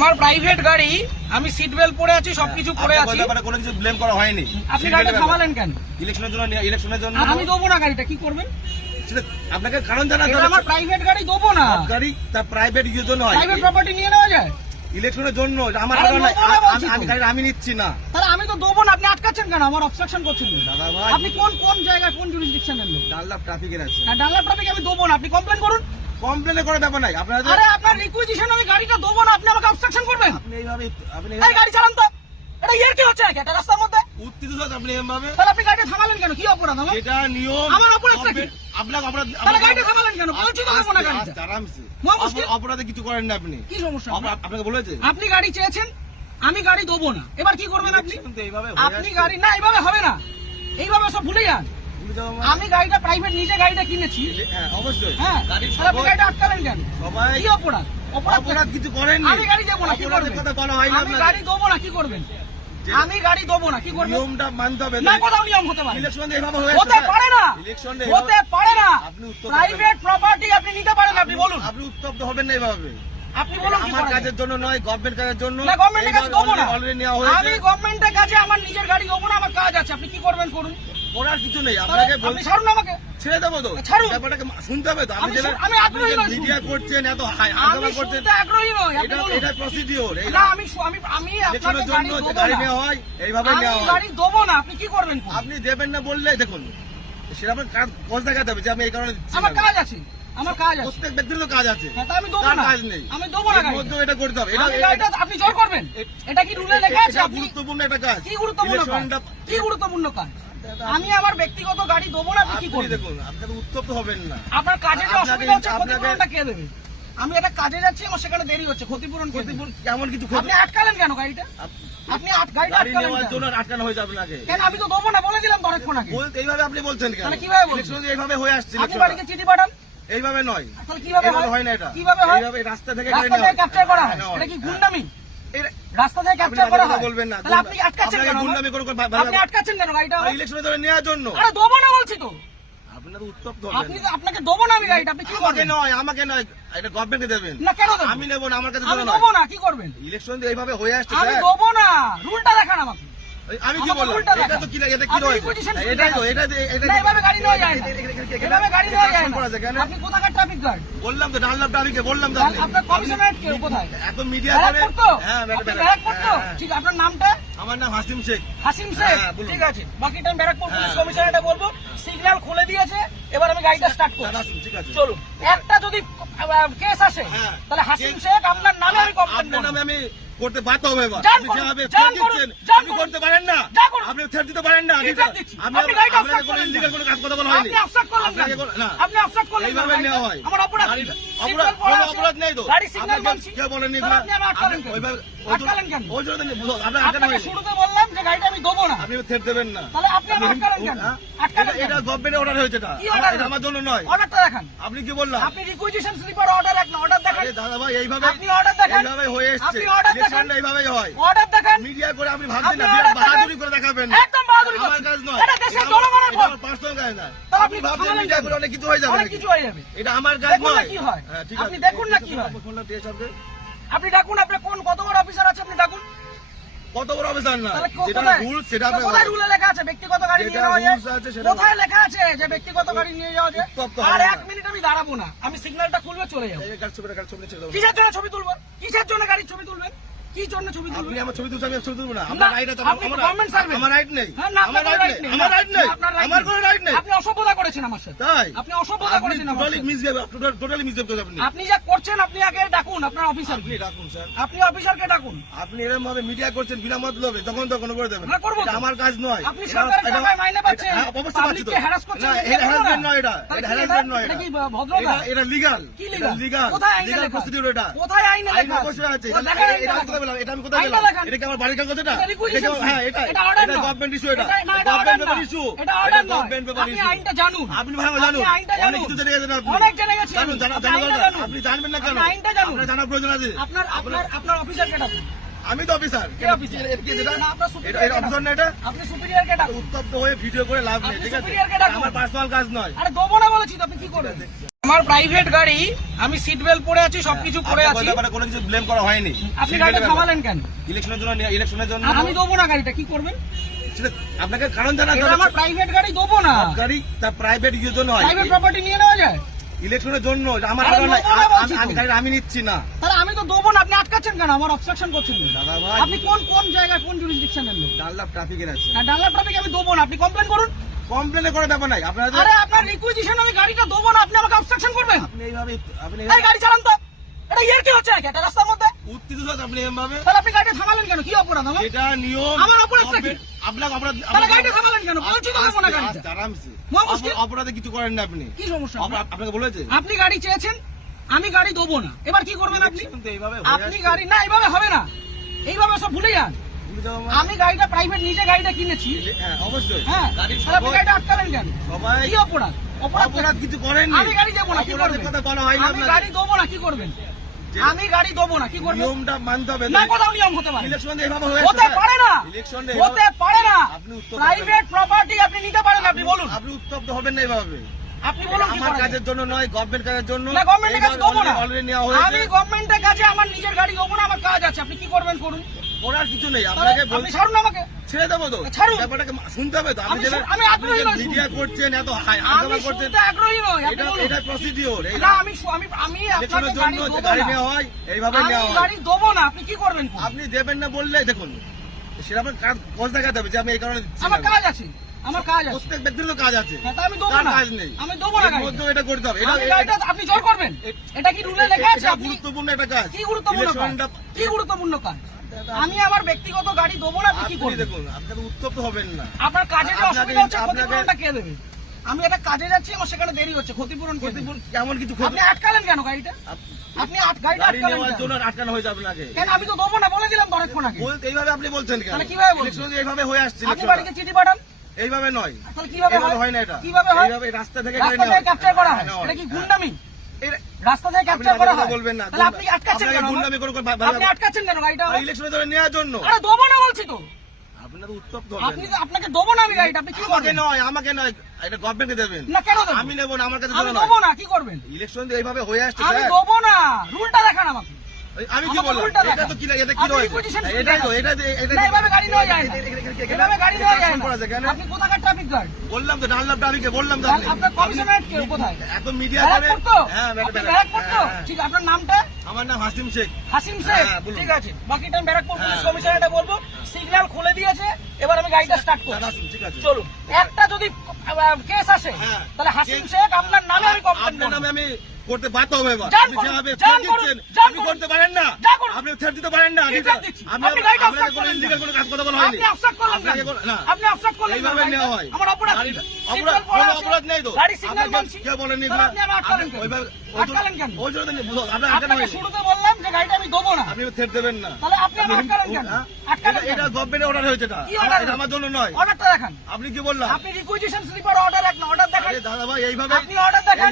আমার প্রাইভেট গাড়ি, আমি সিট বেল্ট পরে আছি, সবকিছু পরে আছি, কোনো কিছু ব্লেম করা হয়নি। আপনি গাড়িটা থামালেন কেন? ইলেকশনের জন্য আমি দেবো না গাড়িটা, কি করবেন? আপনাকে কারণ জানাতে হবে। আমার প্রাইভেট গাড়ি দেবো না। গাড়ি তার প্রাইভেট ইউজের জন্য হয়, প্রাইভেট প্রপার্টি নিয়ে নেওয়া যায় ইলেকশনের জন্য। আমার গাড়ি আমি নিচ্ছি না। তাহলে আমি তো দেবো না, আপনি আটকাচ্ছেন কেন? আমার অবস্ট্রাকশন করছেন দাদা ভাই। আপনি কোন জায়গায়, কোন জুরিসডিকশনের লোক? ডানলাপ ট্রাফিকের আছে। ডানলাপ ট্রাফিক আমি দেবো না, আপনি কমপ্লেন করুন। কমপ্লেন করার ব্যাপার নাই আপনার। আরে আপনার রিকুইজিশন আমি গাড়িটা দেবো না, আপনি আমাকে অবস্ট্রাকশন করবেন? আপনি এইভাবে এই গাড়ি চালান তো, এটা ইয়ার কি হচ্ছে একটা রাস্তার মধ্যে? উত্তেজিত হচ্ছে আপনি এভাবে। তাহলে আপনি গাড়িটা থামালেন কেন? কি অপরাধ আমার? এটা নিয়ম। আমার অপরাধটা কি? আপনার অপরাধ। তাহলে গাড়িটা থামালেন কেন? বলছি তো দেবো না গাড়িটা। আরামসে। মুশকিল। অপরাধে কিছু করেন না আপনি। কি সমস্যা? আপনাকে বলেছে আপনি গাড়ি চেয়েছেন, আমি গাড়ি দেবো না, এবার কি করবেন আপনি? আপনি গাড়ি না, এইভাবে হবে না, এইভাবে সব ভুলে যান। আমি গাড়িটা প্রাইভেট নিজে গাড়িটা কিনেছি। হ্যাঁ অবশ্যই। হ্যাঁ, তাহলে আপনি গাড়িটা আটকালেন কেন? সবাই কি অপরাধ? অপরাধ কিছু করেননি। আমি গাড়ি দেবো না, কি করবেন? কথা বলা হয় না। আমি গাড়ি দেবো না, কি করবেন? আমি গাড়ি দেবো না, কি করবেন? নিয়মটা মানতে হবে। না, কোথাও নিয়ম হতে পারে? ইলেকশনে এভাবে হয়েছে। হতে পারে না, ইলেকশনে হতে পারে না। আপনি উত্তর প্রাইভেট প্রপার্টি আপনি নিতে পারেন, আপনি বলুন। আপনি উত্তপ্ত হবেন না এভাবে। আপনি বলুন কি আমার করা কাজের যায়? জন্য নয়, গভর্নমেন্ট কাজের জন্য। না, গভর্নমেন্টের কাছে দেবো না। অলরেডি নেওয়া হয়েছে। আমি গভর্নমেন্টের কাছে আমার নিজের গাড়ি দেবো না, আমার কাজ আছে, আপনি কি করবেন করুন। করার কিছু নেই। আপনাকে আপনি ছাড়ুন আমাকে। ছেড়ে দেবো তো। ছাড়ুন। ব্যাপারটাকে শুনতে হবে তো। আমি আগ্রহী নই। মিডিয়া করছেন, এত আমি হাঙ্গামা করছেন। শুনতে আগ্রহী নই, আপনি বলুন। এটা প্রসিডিওর। না, আমি আপনাকে গাড়ি জন্য দেবো গাড়ি না। নেওয়া হয়, এইভাবে নেওয়া আমি হয়। গাড়ি দেবো না, আপনি কি করবেন করুন। আপনি দেবেন না বললে দেখুন সেটা আপনার কাজ দেখাতে হবে যে আমি এই কারণে দিচ্ছি আমার না। কাজ আছে, আমার কাজ আছে। প্রত্যেক ব্যক্তির তো কাজ আছে। হ্যাঁ, তা আমি দেবো কার না। কাজ নেই? আমি দেবো না এর গাড়ি। মধ্যেও এটা করতে হবে। আমি গাড়িটা আপনি জোর করবেন? এটা কি রুলে লেখা আছে? এটা আপনি গুরুত্বপূর্ণ একটা কাজ। কি গুরুত্বপূর্ণ কাজ? কি গুরুত্বপূর্ণ কাজ? আমি আমার ব্যক্তিগত গাড়ি দেবো না, আপনি কি আপনি করবেন? দেখুন, আপনাকে উত্তপ্ত হবেন না। আপনার কাজে যে আপনাকে- অসুবিধা হচ্ছে, আপনাকে- ক্ষতিপূরণটা কে দেবে? আমি একটা কাজে যাচ্ছি, আমার সেখানে দেরি হচ্ছে, ক্ষতিপূরণ কে দেবে? কেমন কিছু আপনি আটকালেন কেন গাড়িটা? আপনি গাড়িটা গাড়ি আটকালেন নেওয়ার কেন? জন্য আটকানো হয়েছে আপনাকে। কেন? আমি তো দেবো না বলে দিলাম তো অনেকক্ষণ আগে। বলতে এইভাবে আপনি বলছেন কেন? তাহলে কিভাবে বলছেন? ইলেকশন এইভাবে হয়ে আসছে। আপনি বাড়িতে চিঠি পাঠান। এইভাবে নয়, তাহলে কিভাবে এইভাবে হয়? হয় না। এটা কিভাবে হয়? এইভাবে রাস্তা থেকে রাস্তা থেকে ক্যাপচার করা হয়, এটা কি গুন্ডামি? রাস্তা থেকে ক্যাপচার করা হয়? বলবেন না। তাহলে আপনি আটকাচ্ছেন কেন? গুন্ডামি করে আপনি আটকাচ্ছেন কেন গাড়িটা? ইলেকশনে ধরে নেওয়ার জন্য। আরে দেবো না বলছি তো। আপনার উত্তপ্ত আপনি হবেন। আপনাকে দেবো না আমি গাড়িটা, আপনি কি করবেন? আমাকে নয়, এটা গভর্নমেন্টকে দেবেন। না, কেন দেবো? আমি নেবো না, আমার কাছে আমি জন্য দেবো নয়। না, কি করবেন? ইলেকশন এইভাবে হয়ে আসছে আমি স্যার। দেবো না, রুলটা দেখান আমাকে। আমি কি আমাকে বললাম? উল্টা এটা দেখান। তো কি এটা কি আপনি রয়েছে? requisition এটাই তো, শুনতে এটা না, এভাবে গাড়ি নেওয়া যায় না। এভাবে গাড়ি নেওয়া যায় না। করা যায় কেন? আপনি কোথাকার ট্রাফিক গার্ড? বললাম তো ডানলাপ ট্রাফিকে বললাম তো আপনি। আপনার কমিশনারেট কে কোথায়? এত মিডিয়া ব্যারাক করে। করতো? হ্যাঁ, আপনি ব্যারাক। ব্যারাক করতো? হ্যাঁ। ঠিক, আপনার নামটা? আমার নাম হাসিম শেখ। হাসিম শেখ। হ্যাঁ, বলুন। ঠিক আছে, বাকিটা আমি ব্যারাকপুর পুলিশ হ্যাঁ। কমিশনারেটে বলবো। সিগন্যাল খুলে দিয়েছে, এবার আমি গাড়িটা স্টার্ট করব। দাদা, ঠিক আছে। চলুন। একটা যদি কেস আসে, হ্যাঁ। তাহলে হাসিম শেখ আপনার নামে আমি কমপ্লেন আপনার করব। নামে আমি করতে বাধ্য হবে এবার। যান আপনি করুন, যেভাবে যান threat করুন, দিচ্ছেন, যান আপনি করুন। করতে পারেন না। যান করুন। আপনি threat দিতে পারেন না। কি threat দিচ্ছি? আমি আপনি গাড়িটা আপনাকে obstruct কোনো করলেন illegal কেন? কোনো কাজ কথা বলা হয়নি। আপনি obstruct করলেন আপনাকে কেন? কোনো- না। আপনি obstruct করলেন কেন? এইভাবে নেওয়া হয়। আমার অপরাধ কি? অপরাধ, সিগন্যাল পড়া কোনো আছে। অপরাধ নেই তো। গাড়ি সিগন্যাল আপনাকে মানছি। কেউ বলেনি তাহলে আপনি আমার আটকালেন কেন? ওইভাবে- আটকালেন কেন? ওই জন্য তো আপনার আটকানো আপনাকে হয়নি। শুরুতে বললাম যে গাড়িটা আমি দেবো না। আপনি থ্রেট দেবেন না। তাহলে আপনি আমার আটকালেন কেন? হ্যাঁ? আটকালেন কেন? এটা গভর্নমেন্টের অর্ডার হয়েছে এটা। কি order? এটা আমার জন্য নয়। অর্ডারটা দেখান। আপনি কি বললাম? আপনি রিকুইজিশন স্লিপার অর্ডার এক না, অর্ডার দেখান। আরে দাদা ভাই, এইভাবে আপনি order দেখান। এইভাবে হয়ে এসেছে। আপনি order দেখান। ইলেকশনটা এইভাবেই হয়। অর্ডার দেখান। মিডিয়া করে আপনি ভাবছেন আপনি না order বাহাদুরি দেখান। করে দেখাবেন। একদম বাহাদুরি আমার করছেন। কাজ নয়। এটা দেশের জনগণের ভোট। পার্সোনাল কাজ না। তাহলে আপনি ভাবছেন থামালেন মিডিয়া কেন? করে অনেক কিছু হয়ে যাবে অনেক নাকি? কিছু হয়ে যাবে। এটা আমার কাজ দেখুন না নয়। কি হয়। হ্যাঁ, ঠিক আপনি আছে। দেখুন না কি হয়। ফোনটা দিয়ে শব্দে। আপনি ডাকুন, আপনার কত বড় অফিসার আছে আপনি ডাকুন। কত বড় অফিসার না? তাহলে যেটা কোথায়? রুল সেটা আপনি কোথায় রুলে লেখা আছে ব্যক্তিগত গাড়ি যেটা নিয়ে যাওয়া যায়? rules আছে সেটা কোথায় লেখা আছে যে ব্যক্তিগত গাড়ি নিয়ে যাওয়া যায়? উত্তপ্ত আর হবে না। 1 মিনিট আমি দাঁড়াবো না, আমি সিগন্যালটা খুলবে চলে যাবো। এই কাজ ছবি ছেড়ে দেবো। কিসের জন্য ছবি তুলবো? কিসের জন্য গাড়ির ছবি তুলবেন? কি জন্য ছবি আপনি তুলবেন? আমার ছবি তুলছেন, আমি ছবি তুলবো না। না, আমার রাইট আছে। আপনি গভর্নমেন্ট সার্ভেন্ট। আমার রাইট নেই। হ্যাঁ, না, আমার আপনার রাইট right নেই। নেই। আমার রাইট নেই। না, আপনার right আমার নেই। কোনো রাইট নেই। আপনি অসভ্যতা করেছেন আমার সাথে। তাই আপনি অসভ্যতা আপনি করেছেন আমার টোটালি সাথে। মিসবিহেভ, টোটালি মিসবিহেভ করেছেন আপনি। আপনি যা করছেন আপনি আগে ডাকুন আপনার অফিসার। আপনি ডাকুন স্যার। আপনি অফিসারকে ডাকুন। আপনি এরকম ভাবে মিডিয়া করছেন বিনা মতলবে, তখন করে দেবেন। হ্যাঁ, করবো তো। এটা আমার কাজ নয়। আপনি সরকারের টাকায় মাইনে পাচ্ছেন। হ্যাঁ, অবশ্যই পাচ্ছি তো। পাবলিককে হ্যারাস করছেন। না, এটা harassment নয় এটা। তাহলে এটা কি harassment নয় এটা এটা। কি ভদ্রতা? এটা লিগ্যাল। কি legal? লিগ্যাল। কোথায় আইনে লিগ্যাল লেখা? প্রসিডিউর এটা। কোথায় আইনে আইন লেখা? অবশ্যই আছে। ও, দেখান আইনটা এটা আমি দেখান। কোথায় বললাম? এটা আমি কোথায় আইনটা বললাম? দেখান। এটা কি আমার বাড়ির কাগজ এটা? এটা requisition হ্যাঁ, এটা এটা order এটা নয়। গভর্নমেন্ট ইস্যু এটা। না, এটা order গভর্নমেন্ট নয়। ইস্যু। এটা order নয়। গভর্নমেন্ট পেপার আপনি ইস্যু। আইনটা জানুন। আপনি ভালো জানুন। আপনি আইনটা অনেক জানুন। কিছু জেনে গেছেন আপনি। অনেক জেনে গেছি জানুন, আমি। জানা আপনি আইনটা দরকার। জানুন। আপনি জানবেন না কেন? আপনি আইনটা জানুন। আপনার জানার প্রয়োজন আছে। আপনার অফিসারকে ডাকুন। আমি তো অফিসার। কে অফিসার? এটা কি যেটা? না, আপনার এটা superior এটা অফিসার না এটা? আপনি সুপিরিয়রকে ডাকুন। উত্তপ্ত হয়ে ভিডিও করে লাভ নেই, আপনি ঠিক আছে? superior কে ডাকুন। আমার পার্সোনাল কাজ নয়। আরে দেবো না বলেছি তো, আপনি কি করবেন? আমার প্রাইভেট গাড়ি, আমি সিট বেল্ট পরে আছি, সবকিছু করে আছি। আপনার ব্যাপারে কোনো কিছু ব্লেম করা হয়নি। আপনি গাড়িটা থামালেন কেন? ইলেকশনের জন্য আমি দেবো না গাড়িটা, কি করবেন? সেটা আপনাকে কারণ জানা এটা আমার প্রাইভেট গাড়ি, দেবো না। গাড়ি তার প্রাইভেট ইউজের জন্য হয়। প্রাইভেট প্রপার্টি নিয়ে নেওয়া যায়? ইলেকশনের জন্য আমার আরে কারণ নাই। নেবো না বলছি তো। আমি গাড়ি আমি নিচ্ছি না। তাহলে আমি তো দেবো না, আপনি আটকাচ্ছেন কেন? আমার অবস্ট্রাকশন করছেন কেন? দাদা ভাই, আপনি কোন জায়গায়, কোন জুরিসডিকশনের লোক? ডানলাপ ট্রাফিকের আছে। ডানলাপ ট্রাফিক আমি দেবো না, আপনি কমপ্লেন করুন। কমপ্লেনে করে ব্যাপার নাই। আপনারা আরে আপনার রিকুইজিশন আমি গাড়িটা দেবো না, আপনি আমাকে অবস্ট্রাকশন করবেন? আপনি এইভাবে এই গাড়ি চালান তো, এটা ইয়ার কি হচ্ছে নাকি একটা রাস্তার মধ্যে? উত্তেজিত হচ্ছে আপনি এভাবে। তাহলে আপনি গাড়িটা থামালেন কেন? কি অপরাধ আমার? এটা নিয়ম। আমার অপরাধটা কি? আপনার অপরাধ। তাহলে গাড়িটা থামালেন কেন? বলছি তো দেবো না গাড়িটা। আরামসে। মহা মুশকিল। অপরাধে কিছু করেন না আপনি। কি সমস্যা? আপনাকে বলেছে আপনি গাড়ি চেয়েছেন, আমি গাড়ি দেবো না, এবার কি করবেন আপনি? কিন্তু এইভাবে আপনি গাড়ি না, এইভাবে হবে না, এইভাবে সব ভুলে যান। আমি গাড়িটা প্রাইভেট নিজে গাড়িটা কিনেছি। হ্যাঁ অবশ্যই। হ্যাঁ, গাড়ির তাহলে আপনি সবাই- গাড়িটা আটকালেন কেন? সবাই কি অপরাধ? অপরাধ কিছু করেননি। আমি গাড়ি দেবো না, কি অপরাধের করবেন? কথা বলা হয়নি আমি আপনাকে। গাড়ি দেবো না, কি করবেন? যে- আমি গাড়ি দেবো না, কি করবেন? নিয়মটা মানতে হবে। না, কোথাও নিয়ম হতে পারে না। ইলেকশন এইভাবে হয়েছে। হতে পারে না, ইলেকশনে হতে পারে না। আপনি উত্তর প্রাইভেট প্রপার্টি আপনি নিতে পারেন, আপনি বলুন, আপনি উত্তপ্ত হবেন না এইভাবে। আপনি বলুন কি আমার করা যায়? কাজের জন্য নয়, গভর্নমেন্ট কাজের জন্য। না, গভর্নমেন্টের কাছে দেবো না। অলরেডি নেওয়া আমি হয়েছে। গভর্নমেন্টের কাছে আমার নিজের গাড়ি দেবো না, আমার কাজ আছে, আপনি কি করবেন করুন। করার কিছু নেই। তাহলে আপনাকে আপনি বলছি ছাড়ুন আমাকে। ছেড়ে দেবো তো। ছাড়ুন। ব্যাপারটাকে শুনতে হবে তো। আপনি আমি যেটা আমি আগ্রহী নই মিডিয়া শুনতে। করছেন, এত আমি হাঙ্গামা করছেন, শুনতে আগ্রহী নই, আপনি এটা বলুন। এটা প্রসিডিওর। না, আমি আপনাকে ইলেকশনের গাড়ি জন্য দেবো গাড়ি না। নেওয়া হয়, এইভাবে আমি নেওয়া হয়। গাড়ি দেবো না, আপনি কি করবেন করুন। আপনি দেবেন না বললে দেখুন সেরকম কাজ দেখাতে হবে যে আমি এই কারণে দিচ্ছি আমার না। কাজ আছে, আমার কাজ আছে। প্রত্যেক ব্যক্তির তো কাজ আছে। হ্যাঁ, তা আমি দেবো কার না, কাজ নেই? আমি দেবো না এর গাড়িটা। মধ্যেও এটা করতে হবে। আমি গাড়িটা আপনি জোর করবেন? এটা কি রুলে লেখা আছে? এটা আপনি গুরুত্বপূর্ণ একটা কাজ। কি গুরুত্বপূর্ণ কাজ? ইলেকশনটা- কি গুরুত্বপূর্ণ কাজ? আমি আমার ব্যক্তিগত গাড়ি দেবো না, আপনি কি আপনি করবেন? দেখুন আপনাকে উত্তপ্ত হবেন না। আপনার কাজে যে আপনাকে- অসুবিধা হচ্ছে, আপনাকে- ক্ষতিপূরণটা কে দেবে? আমি একটা কাজে যাচ্ছি, আমার সেখানে দেরি হচ্ছে, ক্ষতিপূরণ কে দেবে? ক্ষতিপূরণ কেমন কিছু আপনি আটকালেন কেন গাড়িটা? আপনি গাড়িটা গাড়ি আটকালেন নেওয়ার কেন? জন্য আটকানো হয়েছে আপনাকে। কেন আমি তো দেবো না বলে দিলাম তো অনেকক্ষণ আগে। এইভাবে আপনি বলছেন কেন? তাহলে কিভাবে বলছেন? ইলেকশন এইভাবে হয়ে আসছে। আপনি ইলেকশনটা। বাড়িতে চিঠি পাঠান, এইভাবে নয়। তাহলে কিভাবে এইভাবে হয়? হয় না এটা। কিভাবে হয়? এইভাবে রাস্তা থেকে রাস্তা থেকে ক্যাপচার করা হয়, এটা কি গুন্ডামি? রাস্তা থেকে ক্যাপচার করা হয়? বলবেন না। তাহলে আপনি আটকাচ্ছেন কেন? গুন্ডামি করে আপনি আটকাচ্ছেন কেন গাড়িটা? ইলেকশনের জন্য নেওয়ার জন্য। আরে দেবো না বলছি তো। আপনার উত্তপ্ত আপনি হবেন। আপনাকে দেবো না আমি গাড়িটা, আপনি কি আমাকে করবেন? নয়, আমাকে নয়, এটা গভর্নমেন্টকে দেবেন। না, কেন দেবো? আমি নেবো না, আমার কাছে আমি দেবো দেবো না। না, কি করবেন? ইলেকশন এইভাবে হয়ে আসছে আমি স্যার। দেবো না, রুলটা দেখান আমাকে। আমি কি আমাকে বললাম? উল্টা এটা দেখান। তো কি এটা কি আপনি রয়েছে? requisition শুনতে এটাই তো দেখান। এটা না, এভাবে গাড়ি নেওয়া যায় না। এভাবে গাড়ি নেওয়া যায় না। করা যায় কেন? আপনি কোথাকার ট্রাফিক গার্ড? বললাম তো ডানলাপ ট্রাফিকে বললাম তো আপনি। আপনার কমিশনারেট কে কোথায়? এত মিডিয়া করে। ব্যারাকপুর তো? হ্যাঁ, আপনি ব্যারাকপুর। ব্যারাকপুর তো? হ্যাঁ। ঠিক, আপনার নামটা? আমার নাম হাসিম শেখ। হাসিম শেখ? হ্যাঁ, বলুন। ঠিক আছে, বাকিটা আমি ব্যারাকপুর পুলিশ হ্যাঁ। কমিশনারেটে বলবো। সিগন্যাল খুলে দিয়েছে, এবার আমি গাড়িটা স্টার্ট করব। দাদা, ঠিক আছে। চলুন, একটা যদি কেস আসে, হ্যাঁ। তাহলে হাসিম শেখ আপনার নামে আমি কমপ্লেন আপনার করব। নামে আমি করতে বাধ্য হবে এবার। যান আপনি করুন, যেভাবে যান থ্রেট করুন, দিচ্ছেন, যান আপনি করুন। করতে পারেন না। যান করুন। আপনি থ্রেট দিতে পারেন না। কি threat দিচ্ছি? আপনি গাড়িটা আপনাকে obstruct কোনো করলেন illegal কেন? কোনো কাজ কথা বলা হয়নি। আপনি অবস্ট্রাক্ট করলেন আপনাকে কেন? কোনো- না। আপনি অবস্ট্রাক্ট করলেন কেন এইভাবে গাড়িটা? নেওয়া হয়। আমার অপরাধ কি? গাড়িটা- সিগন্যাল অপরাধ- পড়া কোনো আছে। অপরাধ নেই তো। গাড়ি সিগন্যাল আপনাকে মানছি। কেউ বলেনি তাহলে আপনি আমার আটকালেন কেন? ওইভাবে আটকালেন কেন? ওই জন্য আপনার আটকানো আপনাকে হয়নি। শুরুতে বললাম যে গাড়িটা আমি দেবো না। আপনি থ্রেট দেবেন না। তাহলে আপনি আমার আটকালেন কেন? হ্যাঁ? আটকালেন এটা কেন? গভর্নমেন্টের অর্ডার হয়েছে এটা। কি order? এটা আমার জন্য নয়। অর্ডারটা দেখান। আপনি কি বললাম? আপনি রিকুইজিশন স্লিপার অর্ডার দেখান। আরে দাদা ভাই এইভাবে আপনি অর্ডার দেখান।